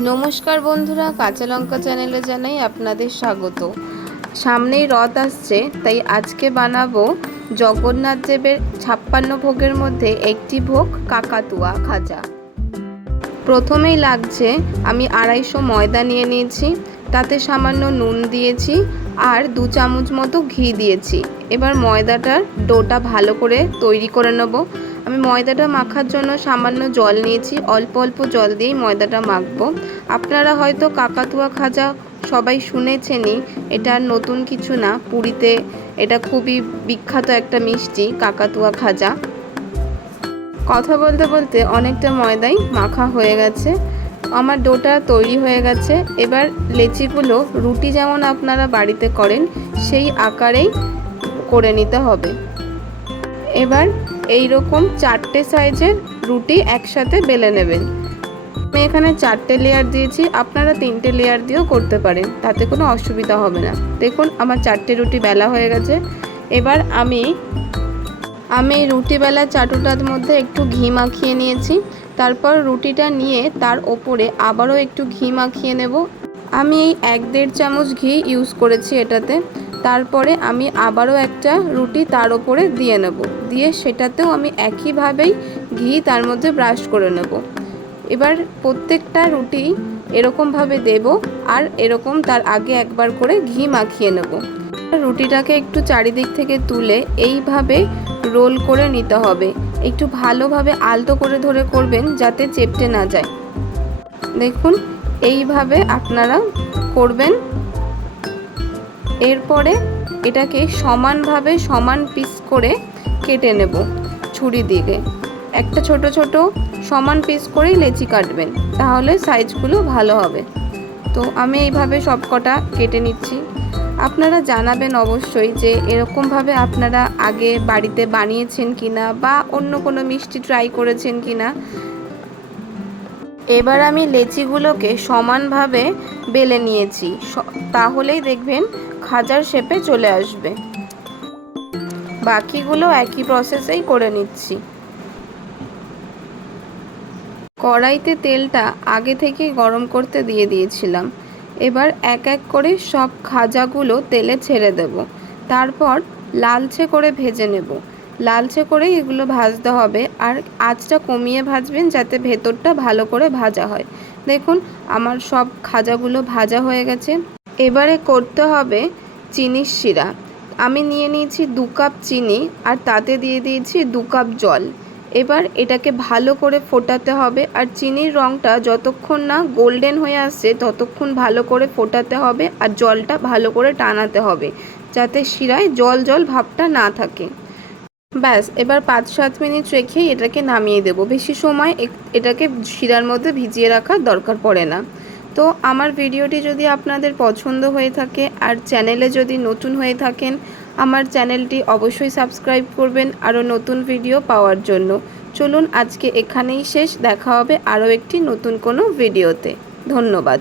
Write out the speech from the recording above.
নমস্কার বন্ধুরা, কাঁচা লঙ্কা চ্যানেলে জানাই আপনাদের স্বাগত। সামনেই রথ আসছে, তাই আজকে বানাবো জগন্নাথ দেবের ছাপ্পান্ন ভোগের মধ্যে একটি ভোগ কাকাতুয়া খাজা প্রথমেই লাগছে, আমি আড়াইশো ময়দা নিয়ে নিয়েছি, তাতে সামান্য নুন দিয়েছি আর দু চামচ মতো ঘি দিয়েছি। এবার ময়দাটার ডোটা ভালো করে তৈরি করে নেব। আমি ময়দাটা মাখার জন্য সামান্য জল নিয়েছি। অল্প অল্প জল দিয়েই ময়দাটা মাখবো। আপনারা হয়তো কাকাতুয়া খাজা সবাই শুনেছেনই, এটা নতুন কিছু না। পুরীতে এটা খুবই বিখ্যাত একটা মিষ্টি, কাকাতুয়া খাজা। কথা বলতে বলতে অনেকটা ময়দাই মাখা হয়ে গেছে। আমার ডোটা তৈরি হয়ে গেছে। এবার লেচিগুলো রুটি যেমন আপনারা বাড়িতে করেন, সেই আকারেই করে নিতে হবে। এবার এই রকম চারটে সাইজের রুটি একসাথে বেলে নেবেন। আমি এখানে চারটে লেয়ার দিয়েছি, আপনারা তিনটে লেয়ার দিয়েও করতে পারেন, তাতে কোনো অসুবিধা হবে না। দেখুন, আমার চারটে রুটি বেলা হয়ে গেছে। এবার আমি আমি রুটি বেলার চাটুটার মধ্যে একটু ঘি মাখিয়ে নিয়েছি। তারপর রুটিটা নিয়ে তার ওপরে আবারও একটু ঘি মাখিয়ে নেব। আমি এই এক দেড় চামচ ঘি ইউজ করেছি এটাতে। তারপরে আমি আবারও একটা রুটি তার ওপরে দিয়ে নেব। দিয়ে সেটাতেও আমি একইভাবেই ঘি তার মধ্যে ব্রাশ করে নেব। এবার প্রত্যেকটা রুটি এরকমভাবে দেব আর এরকম তার আগে একবার করে ঘি মাখিয়ে নেব। রুটিটাকে একটু চারিদিক থেকে তুলে এইভাবে রোল করে নিতে হবে। একটু ভালোভাবে আলতো করে ধরে করবেন যাতে চেপটে না যায়। দেখুন এইভাবে আপনারা করবেন। এরপরে এটাকে সমানভাবে সমান পিস করে কেটে নেব ছুরি দিয়ে। একটা ছোট ছোট সমান পিস করেই লেচি কাটবেন, তাহলে সাইজগুলো ভালো হবে। তো আমি এইভাবে সবকটা কেটে নিচ্ছি। আপনারা জানাবেন অবশ্যই যে এরকমভাবে আপনারা আগে বাড়িতে বানিয়েছেন কিনা বা অন্য কোনো মিষ্টি ট্রাই করেছেন কিনা। এবার আমি লেচিগুলোকে সমানভাবে বেলে নিয়েছি। তাহলেই দেখবেন খাজার শেপে চলে আসবে। বাকিগুলো একই প্রসেসেই করে নিচ্ছি। কড়াইতে তেলটা আগে থেকেই গরম করতে দিয়ে দিয়েছিলাম। এবার এক এক করে সব খাজাগুলো তেলে ছেড়ে দেব। তারপর লালচে করে ভেজে নেব। লালচে করে এগুলো ভাজতে হবে আর আঁচটা কমিয়ে ভাজবেন যাতে ভেতরটা ভালো করে ভাজা হয়। দেখুন, আমার সব খাজাগুলো ভাজা হয়ে গেছে। এবারে করতে হবে চিনির শিরা। আমি নিয়ে নিয়েছি দু কাপ চিনি আর তাতে দিয়ে দিয়েছি দু কাপ জল। এবার এটাকে ভালো করে ফোটাতে হবে আর চিনির রঙটা যতক্ষণ না গোল্ডেন হয়ে আসছে, ততক্ষণ ভালো করে ফোটাতে হবে আর জলটা ভালো করে টানাতে হবে, যাতে শিরায় জল জল ভাবটা না থাকে। ব্যাস, এবার পাঁচ সাত মিনিট রেখেই এটাকে নামিয়ে দেব। বেশি সময় এটাকে শিরার মধ্যে ভিজিয়ে রাখার দরকার পড়ে না। তো আমার ভিডিওটি যদি আপনাদের পছন্দ হয়ে থাকে আর চ্যানেলে যদি নতুন হয়ে থাকেন, আমার চ্যানেলটি অবশ্যই সাবস্ক্রাইব করবেন আরও নতুন ভিডিও পাওয়ার জন্য। চলুন আজকে এখানেই শেষ। দেখা হবে আরও একটি নতুন কোনো ভিডিওতে। ধন্যবাদ।